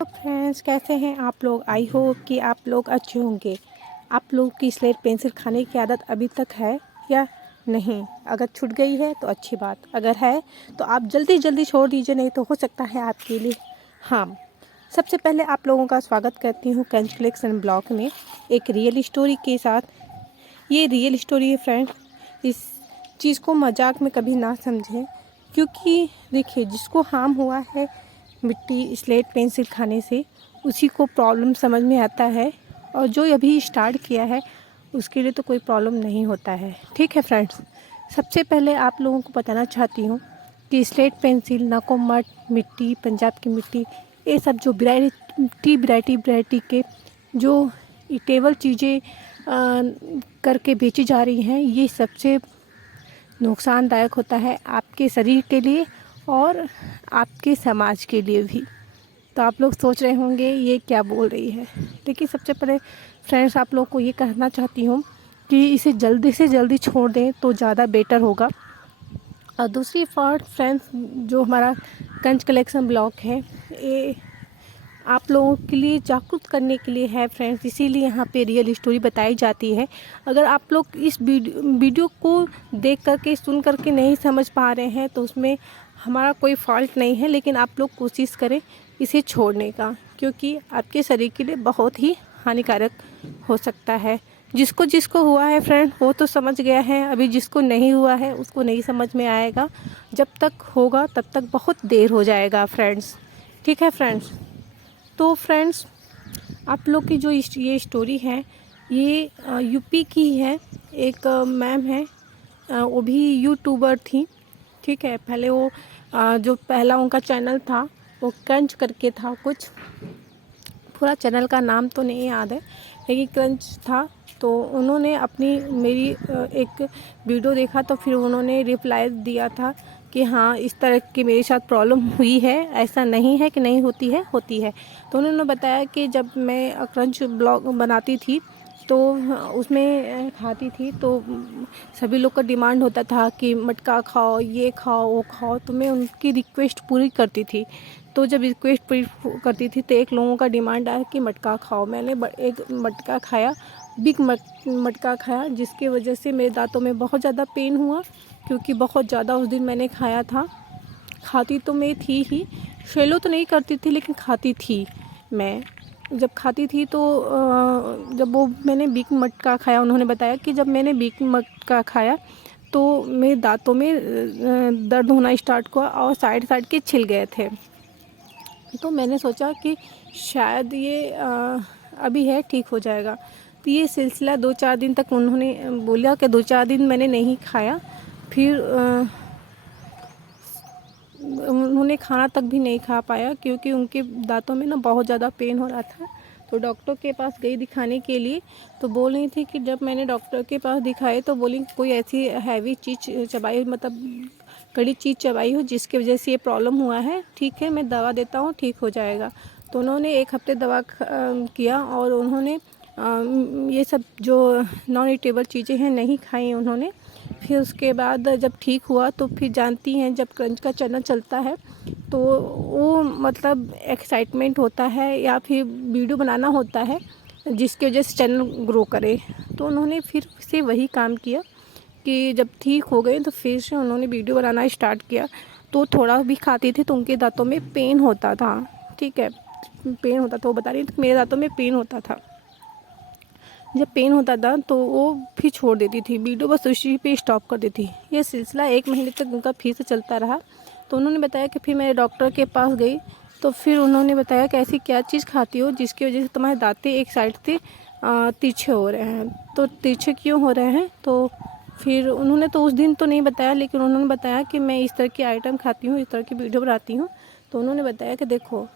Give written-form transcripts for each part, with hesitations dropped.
तो फ्रेंड्स, कैसे हैं आप लोग। आई होप कि आप लोग अच्छे होंगे। आप लोग की स्लेट पेंसिल खाने की आदत अभी तक है या नहीं? अगर छूट गई है तो अच्छी बात, अगर है तो आप जल्दी जल्दी छोड़ दीजिए, नहीं तो हो सकता है आपके लिए हाँ। सबसे पहले आप लोगों का स्वागत करती हूँ कंच कलेक्शन ब्लॉग में एक रियल स्टोरी के साथ। ये रियल स्टोरी है फ्रेंड्स, इस चीज़ को मजाक में कभी ना समझें, क्योंकि देखिए जिसको हार्म हुआ है मिट्टी स्लेट पेंसिल खाने से उसी को प्रॉब्लम समझ में आता है, और जो अभी स्टार्ट किया है उसके लिए तो कोई प्रॉब्लम नहीं होता है। ठीक है फ्रेंड्स, सबसे पहले आप लोगों को बताना चाहती हूँ कि स्लेट पेंसिल, नाकोमट मिट्टी, पंजाब की मिट्टी, ये सब जो वैरायटी के जो ईटेबल चीज़ें करके बेची जा रही हैं, ये सबसे नुकसानदायक होता है आपके शरीर के लिए और आपके समाज के लिए भी। तो आप लोग सोच रहे होंगे ये क्या बोल रही है। देखिए, सबसे पहले फ्रेंड्स आप लोग को ये कहना चाहती हूँ कि इसे जल्दी से जल्दी छोड़ दें तो ज़्यादा बेटर होगा। और दूसरी पार्ट फ्रेंड्स, जो हमारा कंच कलेक्शन ब्लॉग है, ये आप लोगों के लिए जागरूक करने के लिए है फ्रेंड्स, इसीलिए यहाँ पे रियल स्टोरी बताई जाती है। अगर आप लोग इस वीडियो को देख करके सुन करके नहीं समझ पा रहे हैं तो उसमें हमारा कोई फॉल्ट नहीं है, लेकिन आप लोग कोशिश करें इसे छोड़ने का, क्योंकि आपके शरीर के लिए बहुत ही हानिकारक हो सकता है। जिसको जिसको हुआ है फ्रेंड वो तो समझ गया है, अभी जिसको नहीं हुआ है उसको नहीं समझ में आएगा। जब तक होगा तब तक बहुत देर हो जाएगा फ्रेंड्स। ठीक है फ्रेंड्स, तो फ्रेंड्स आप लोग की जो ये स्टोरी है ये यूपी की है। एक मैम है, वो भी यूट्यूबर थी। ठीक है, पहले वो जो पहला उनका चैनल था वो क्रंच करके था, कुछ पूरा चैनल का नाम तो नहीं याद है, लेकिन क्रंच था। तो उन्होंने अपनी मेरी एक वीडियो देखा, तो फिर उन्होंने रिप्लाई दिया था कि हाँ इस तरह की मेरे साथ प्रॉब्लम हुई है, ऐसा नहीं है कि नहीं होती है, होती है। तो उन्होंने बताया कि जब मैं क्रंच ब्लॉग बनाती थी तो उसमें खाती थी तो सभी लोग का डिमांड होता था कि मटका खाओ, ये खाओ, वो खाओ, तो मैं उनकी रिक्वेस्ट पूरी करती थी। तो जब रिक्वेस्ट पूरी करती थी तो एक लोगों का डिमांड आया कि मटका खाओ। मैंने एक मटका खाया, बिग मटका खाया, जिसकी वजह से मेरे दांतों में बहुत ज़्यादा पेन हुआ, क्योंकि बहुत ज़्यादा उस दिन मैंने खाया था। खाती तो मैं थी ही, शेलो तो नहीं करती थी लेकिन खाती थी मैं। जब खाती थी तो जब वो मैंने बिग मटका खाया, उन्होंने बताया कि जब मैंने बिग मटका खाया तो मेरे दांतों में दर्द होना स्टार्ट हुआ और साइड साइड के छिल गए थे। तो मैंने सोचा कि शायद ये अभी है, ठीक हो जाएगा। तो ये सिलसिला 2-4 दिन तक उन्होंने बोला कि 2-4 दिन मैंने नहीं खाया। फिर उन्होंने खाना तक भी नहीं खा पाया, क्योंकि उनके दांतों में ना बहुत ज़्यादा पेन हो रहा था। तो डॉक्टर के पास गई दिखाने के लिए, तो बोल रही थी कि जब मैंने डॉक्टर के पास दिखाए तो बोली कोई ऐसी हैवी चीज़ चबाई, मतलब कड़ी चीज़ चबाई हो जिसकी वजह से ये प्रॉब्लम हुआ है। ठीक है, मैं दवा देता हूँ, ठीक हो जाएगा। तो उन्होंने 1 हफ्ते दवा किया और उन्होंने ये सब जो नॉन ईटेबल चीज़ें हैं नहीं खाई उन्होंने। फिर उसके बाद जब ठीक हुआ तो फिर जानती हैं जब क्रंच का चैनल चलता है तो वो मतलब एक्साइटमेंट होता है या फिर वीडियो बनाना होता है जिसकी वजह से चैनल ग्रो करे। तो उन्होंने फिर से वही काम किया कि जब ठीक हो गए तो फिर से उन्होंने वीडियो बनाना स्टार्ट किया। तो थोड़ा भी खाती थी तो उनके दांतों में पेन होता था। ठीक है, पेन होता था, वो बता रही थी मेरे दांतों में पेन होता था। जब पेन होता था तो वो फिर छोड़ देती थी वीडियो, बस उसी पे स्टॉप कर देती। ये सिलसिला 1 महीने तक उनका फिर से चलता रहा। तो उन्होंने बताया कि फिर मैं डॉक्टर के पास गई, तो फिर उन्होंने बताया कि ऐसी क्या चीज़ खाती हो जिसकी वजह से तुम्हारे दांतें एक साइड से तिरछे हो रहे हैं। तो तिरछे क्यों हो रहे हैं, तो फिर उन्होंने तो उस दिन तो नहीं बताया, लेकिन उन्होंने बताया कि मैं इस तरह की आइटम खाती हूँ, इस तरह की वीडियो बनाती हूँ। तो उन्होंने बताया कि देखो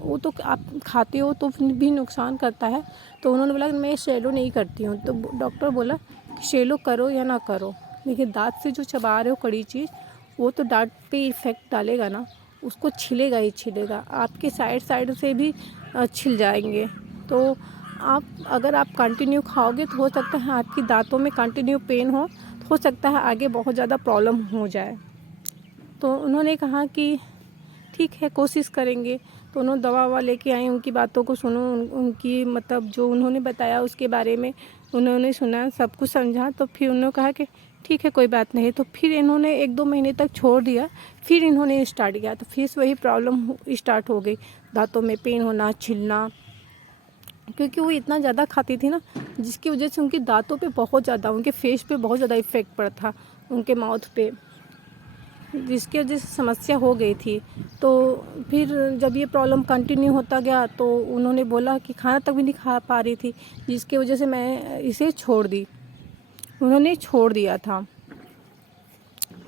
वो तो आप खाते हो तो भी नुकसान करता है। तो उन्होंने बोला कि मैं शैलो नहीं करती हूँ। तो डॉक्टर बोला कि शैलो करो या ना करो, लेकिन दांत से जो चबा रहे हो कड़ी चीज़, वो तो दांत पे इफ़ेक्ट डालेगा ना, उसको छिलेगा ही छिलेगा, आपके साइड साइड से भी छिल जाएंगे। तो अगर आप कंटिन्यू खाओगे तो हो सकता है आपकी दांतों में कंटिन्यू पेन हो सकता है आगे बहुत ज़्यादा प्रॉब्लम हो जाए। तो उन्होंने कहा कि ठीक है कोशिश करेंगे। तो उन्होंने दवा ववा लेके आए, उनकी बातों को सुनो, उनकी मतलब जो उन्होंने बताया उसके बारे में उन्होंने सुना, सब कुछ समझा। तो फिर उन्होंने कहा कि ठीक है कोई बात नहीं। तो फिर इन्होंने 1-2 महीने तक छोड़ दिया, फिर इन्होंने स्टार्ट किया तो फिर वही प्रॉब्लम स्टार्ट हो गई, दांतों में पेन होना, छिलना। क्योंकि वो इतना ज़्यादा खाती थी ना, जिसकी वजह से उनके दांतों पे बहुत ज़्यादा, उनके फेस पे बहुत ज़्यादा इफ़ेक्ट पड़ा था, उनके माउथ पे, जिसकी वजह से समस्या हो गई थी। तो फिर जब ये प्रॉब्लम कंटिन्यू होता गया तो उन्होंने बोला कि खाना तक भी नहीं खा पा रही थी, जिसकी वजह से मैं इसे छोड़ दी, उन्होंने छोड़ दिया था।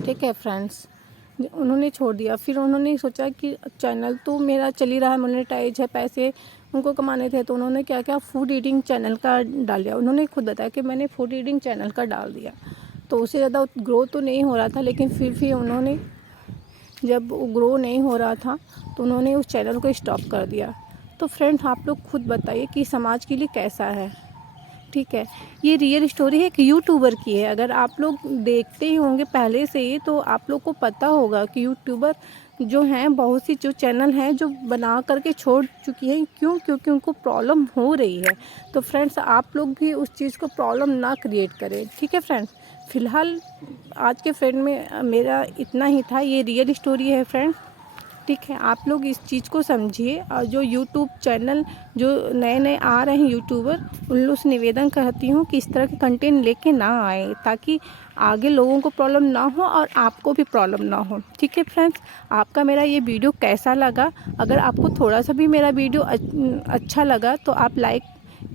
ठीक है फ्रेंड्स, उन्होंने छोड़ दिया। फिर उन्होंने सोचा कि चैनल तो मेरा चल ही रहा है, मोनेटाइज है, पैसे उनको कमाने थे। तो उन्होंने क्या क्या फूड ईटिंग चैनल का डाल दिया। उन्होंने खुद बताया कि मैंने फूड ईटिंग चैनल का डाल दिया। तो उससे ज़्यादा ग्रो तो नहीं हो रहा था, लेकिन फिर उन्होंने जब ग्रो नहीं हो रहा था तो उन्होंने उस चैनल को स्टॉप कर दिया। तो फ्रेंड्स आप लोग खुद बताइए कि समाज के लिए कैसा है। ठीक है, ये रियल स्टोरी है, एक यूट्यूबर की है। अगर आप लोग देखते ही होंगे पहले से ही तो आप लोग को पता होगा कि यूट्यूबर जो हैं, बहुत सी जो चैनल हैं जो बना करके छोड़ चुकी हैं। क्यों? क्योंकि उनको प्रॉब्लम हो रही है। तो फ्रेंड्स आप लोग भी उस चीज़ को प्रॉब्लम ना क्रिएट करें। ठीक है फ्रेंड्स, फ़िलहाल आज के फ्रेंड में मेरा इतना ही था। ये रियल स्टोरी है फ्रेंड्स। ठीक है, आप लोग इस चीज़ को समझिए। और जो यूट्यूब चैनल जो नए नए आ रहे हैं यूट्यूबर, उन लोग से निवेदन करती हूँ कि इस तरह के कंटेंट लेके ना आए, ताकि आगे लोगों को प्रॉब्लम ना हो और आपको भी प्रॉब्लम ना हो। ठीक है फ्रेंड्स, आपका मेरा ये वीडियो कैसा लगा? अगर आपको थोड़ा सा भी मेरा वीडियो अच्छा लगा तो आप लाइक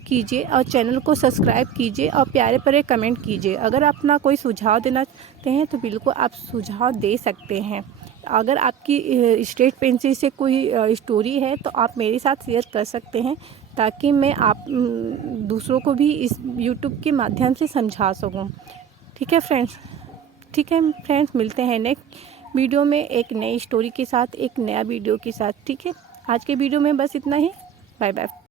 कीजिए और चैनल को सब्सक्राइब कीजिए और प्यारे प्यारे कमेंट कीजिए। अगर अपना कोई सुझाव देना चाहते हैं तो बिल्कुल आप सुझाव दे सकते हैं। अगर आपकी स्ट्रेट पेंसिल से कोई स्टोरी है तो आप मेरे साथ शेयर कर सकते हैं, ताकि मैं आप दूसरों को भी इस यूट्यूब के माध्यम से समझा सकूं। ठीक है फ्रेंड्स, ठीक है फ्रेंड्स, मिलते हैं नेक्स्ट वीडियो में एक नई स्टोरी के साथ, एक नया वीडियो के साथ। ठीक है, आज के वीडियो में बस इतना ही। Bye bye.